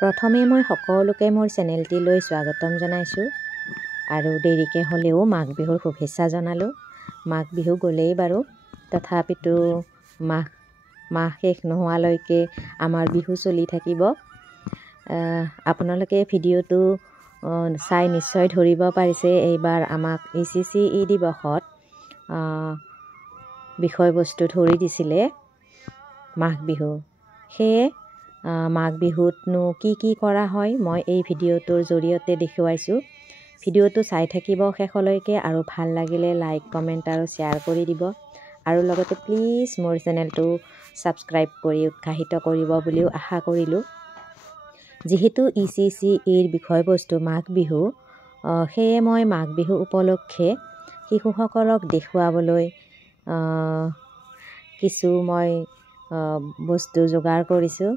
প্ৰথমে মই সকলোকে মোৰ চেনেলটিলৈ স্বাগতম জনাইছোঁ আৰু দেৰিকৈ হ'লেও মাঘ বিহুৰ শুভেচ্ছা জনালোঁ। মাঘ বিহু গ'লেই বাৰু, তথাপিতো মাহ শেষ নোহোৱালৈকে আমাৰ বিহু চলি থাকিব। আপোনালোকে ভিডিঅ'টো চাই নিশ্চয় ধৰিব পাৰিছে, এইবাৰ আমাক ECCE দিৱসত বিষয়বস্তু ধৰি দিছিলে মাঘ বিহু। সেয়ে মাঘ বিহুতনো কি কৰা হয় মই এই ভিডিঅ'টোৰ জৰিয়তে দেখুৱাইছোঁ। ভিডিঅ'টো চাই থাকিব শেষলৈকে আৰু ভাল লাগিলে লাইক, কমেণ্ট আৰু শ্বেয়াৰ কৰি দিব আৰু লগতে প্লিজ মোৰ চেনেলটো ছাবস্ক্ৰাইব কৰি উৎসাহিত কৰিব বুলিও আশা কৰিলোঁ। যিহেতু ECCEৰ বিষয়বস্তু মাঘ বিহু, সেয়ে মই মাঘ বিহু উপলক্ষে শিশুসকলক দেখুৱাবলৈ কিছু মই বস্তু যোগাৰ কৰিছোঁ।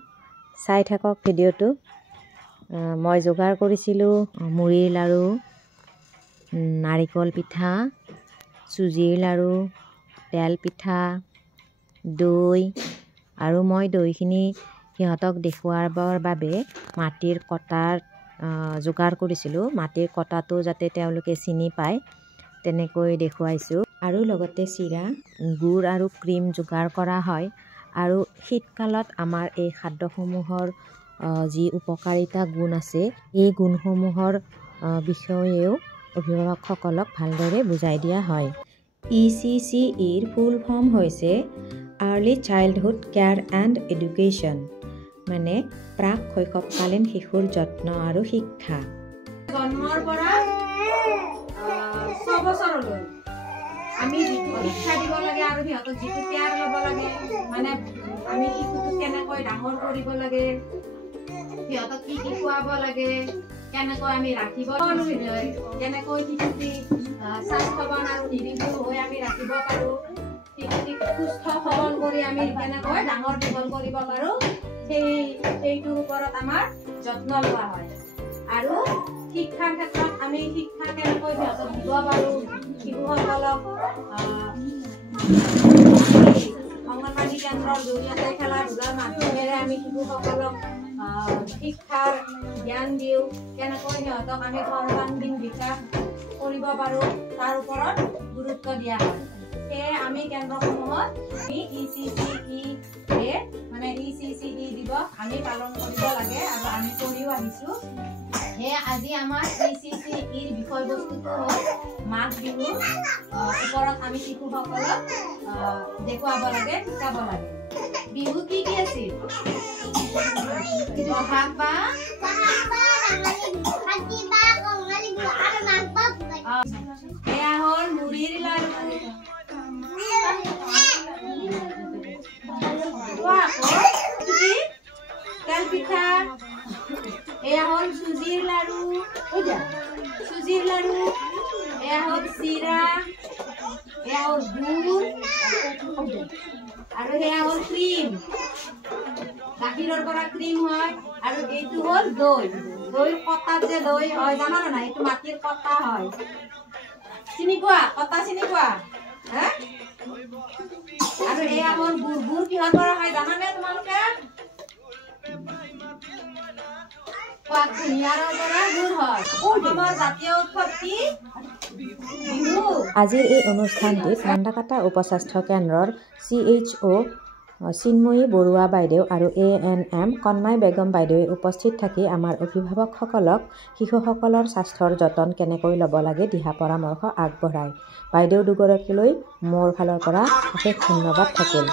চাই থাকক ভিডিঅ'টো। মই যোগাৰ কৰিছিলোঁ মুড়িৰ লাড়ু, নাৰিকল পিঠা, চুজিৰ লাড়ু, তেল পিঠা, দৈ, আৰু মই দৈখিনি সিহঁতক দেখুৱাবৰ বাবে মাটিৰ কটাৰ যোগাৰ কৰিছিলোঁ। মাটিৰ কটাটো যাতে তেওঁলোকে চিনি পায় তেনেকৈ দেখুৱাইছোঁ। আৰু লগতে চিৰা, গুড় আৰু ক্ৰীম যোগাৰ কৰা হয়। আৰু শীতকালত আমাৰ এই খাদ্যসমূহৰ যি উপকাৰিতা গুণ আছে, এই গুণসমূহৰ বিষয়েও অভিভাৱকসকলক ভালদৰে বুজাই দিয়া হয়। ECCEৰ ফুল ফৰ্ম হৈছে early childhood care and education, মানে প্ৰাক শৈশৱকালীন শিশুৰ যত্ন আৰু শিক্ষা। জন্মৰ পৰা 6 বছৰলৈ আমি যিটো শিক্ষা দিব লাগে আৰু সিহঁতক যিটো কেয়াৰ ল'ব লাগে, মানে আমি শিশুটোক কেনেকৈ ডাঙৰ কৰিব লাগে, সিহঁতক কি খুৱাব লাগে, কেনেকৈ আমি ৰাখিব লাগে, কেনেকৈ শিশুটি স্বাস্থ্যৱান আৰু নিৰোগী হৈ আমি ৰাখিব পাৰোঁ, শিশুটিক সুস্থ সবল কৰি আমি কেনেকৈ ডাঙৰ দীঘল কৰিব পাৰোঁ, সেইটোৰ ওপৰত আমাৰ যত্ন লোৱা হয়। আৰু শিক্ষাৰ ক্ষেত্ৰত আমি শিক্ষা কেনেকৈ সিহঁতক দিব পাৰোঁ, শিশুসকলক অংগনবাড়ী কেন্দ্ৰৰ জৰিয়তে খেলা ধূলাৰ মাধ্যমেৰে আমি শিশুসকলক শিক্ষাৰ জ্ঞান দিওঁ, কেনেকৈ সিহঁতক আমি সৰ্বাংগীন বিকাশ কৰিব পাৰোঁ তাৰ ওপৰত গুৰুত্ব দিয়া হয়। সেয়ে আমি কেন্দ্ৰসমূহত ECCE মানে ECCE দিৱস আমি পালন কৰিব লাগে আৰু আমি কৰিও আহিছোঁ। সেয়ে আজি আমাৰ ECCEৰ বিষয়বস্তুটো হ'ল মাঘ বিহুৰ ওপৰত আমি শিশুসকলক দেখুৱাব লাগে, শিকাব লাগে। বিহু কি আছিল? বহাগ বা এয়া হ'ল মুড়িৰ লাড়ু, তেল পিঠা, এয়া হ'ল চুজিৰ লাড়ু, এয়া হ'ল চিৰা, এয়া হ'ল গুড়, আৰু সেয়া হ'ল ক্ৰীম। গাখীৰৰ পৰা ক্ৰীম হয়। আৰু এইটো হ'ল দৈ। দৈ কটাত যে দৈ হয় জানা নে নাই? এইটো মাটিৰ কটা হয়। চিনি পোৱা? কটা চিনি পোৱা? আৰু এয়া হ'ল গুড়। গুড় কিহৰ পৰা হয় জানানে তোমালোকে? আজিৰ এই অনুষ্ঠানটিত মন্দাকাটা উপস্বাস্থ্য কেন্দ্ৰৰ CHO চিন্ময়ী বৰুৱা বাইদেউ আৰু ANM কণমাই বেগম বাইদেৱে উপস্থিত থাকি আমাৰ অভিভাৱকসকলক শিশুসকলৰ স্বাস্থ্যৰ যতন কেনেকৈ ল'ব লাগে দিহা পৰামৰ্শ আগবঢ়ায়। বাইদেউ দুগৰাকীলৈ মোৰ ফালৰ পৰা অশেষ ধন্যবাদ থাকিল।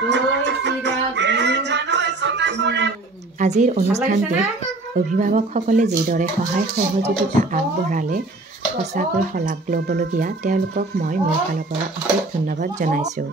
দৈ চিৰা আজিৰ অনুষ্ঠানটিত অভিভাৱকসকলে যিদৰে সহায় সহযোগিতা আগবঢ়ালে সঁচাকৈ শলাগ ল'বলগীয়া। তেওঁলোকক মই মোৰ ফালৰ পৰা অশেষ ধন্যবাদ জনাইছোঁ।